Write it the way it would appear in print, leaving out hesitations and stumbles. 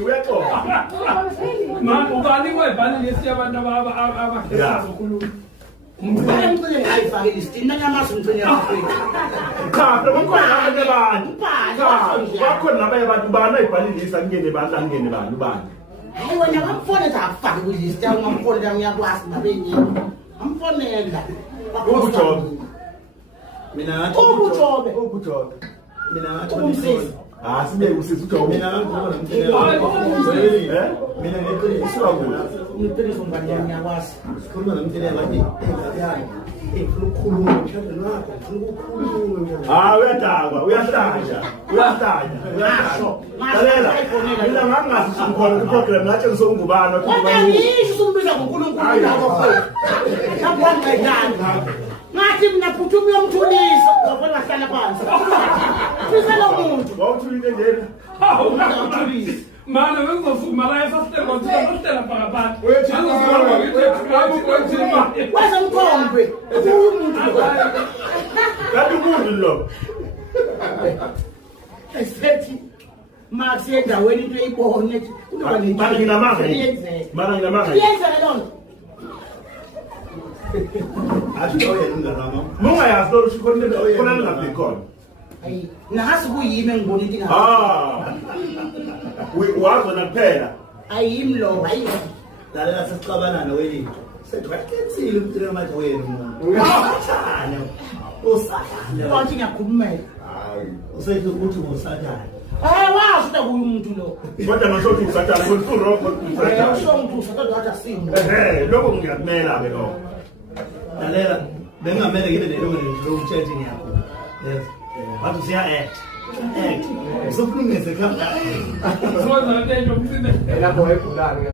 uyaxoxa. Man, ubani kwebhani lesi yabantu abahlesayo ukhuluma. Ngicela ngicele ayifake list nanyamazi ngicela Afrika. Cha, bakhona abanye abantu. Bakhona nabanye abantu bana ayibhalilisa ngene abantu angene abantu bani. Hayi wena ngamfonela afake ku list ngamfonela ngiyakwazi nabenye. Ngamfonela. Ubujobe. Mina ubujobe. Ubujobe. Mina umsisi. Sibe usiza ujobe. Mina ngiqiniso Siwakho. ngiqiniso ngani ngiyakwazi. Sikhuluma nomthelela ngathi engakuyani. Ukukhuluma mshado nakho, ukukhuluma. Uyadakwa, uyahlanja. Lalela. Mina ngangazi sikhona ku-program ngathi ngisongubani Kodwa ngisho usumbiza ngoNkulunkulu lapho khona. Ngaphandle ngathi mina phuthu uyomthulisa ngoba ngahlala phansi. Phisa lo muntu. Wawuthulile njena. Ngiyamthulisa. Mana ngizofuma la esasitela ngizofuna phakathi. Waza mkhombe. Umuntu. Kanti umuntu lo. Esethi mase endaweni into eyibone kunoba Mana nginamanga. Iyenzeka lona. Athi oyena ungazama. Mungayazi lo khona ngaphi khona. Hayi, nasi kuyimi engibona into Wazona kuphela. ayimi lo, hayi. Lalela sesixabana nowelinto. Sethwakhethile umthelo manje wena umuntu. Usathana. Usathana. Wathi ngiyakhulumela. Hayi, usethi ukuthi usathana. Wazi ukuthi kuyi umuntu lo. Kodwa ngisho usathana ngifuro usathana. Usho umuntu usathana wathi asimo. Lokho ngiyakumela ke lokho. Lalela, bengamele ngibe nelungelo lokutshentsha ngiyakho. Yes. Wathi siya act. Usufuna ungeze khamba. Sona nje umsinde. Lapho ayibulala